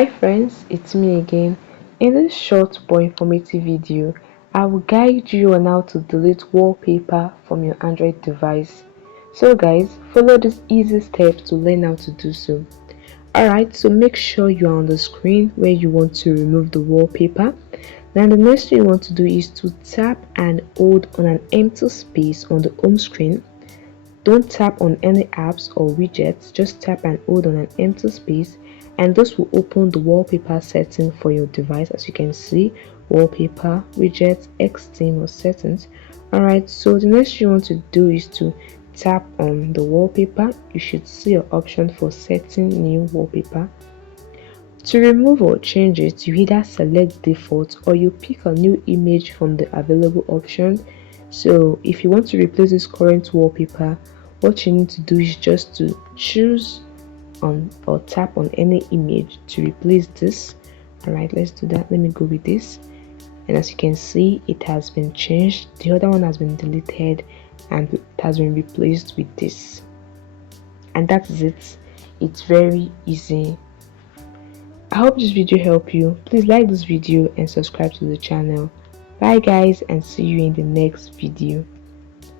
Hi friends, it's me again. In this short but informative video, I will guide you on how to delete wallpaper from your Android device. So guys, follow these easy steps to learn how to do so. Alright, so make sure you are on the screen where you want to remove the wallpaper. Then the next thing you want to do is to tap and hold on an empty space on the home screen. Don't tap on any apps or widgets, just tap and hold on an empty space, and this will open the wallpaper setting for your device. As you can see, wallpaper, widgets, X theme or settings. Alright, so the next you want to do is to tap on the wallpaper. You should see your option for setting new wallpaper. To remove or change it, you either select default or you pick a new image from the available option. So if you want to replace this current wallpaper, what you need to do is just to choose on or tap on any image to replace this. Alright, let's do that. Let me go with this, and as you can see, it has been changed. The other one has been deleted and it has been replaced with this, and that is it. It's very easy. I hope this video helped you. Please like this video and subscribe to the channel. Bye guys, and see you in the next video.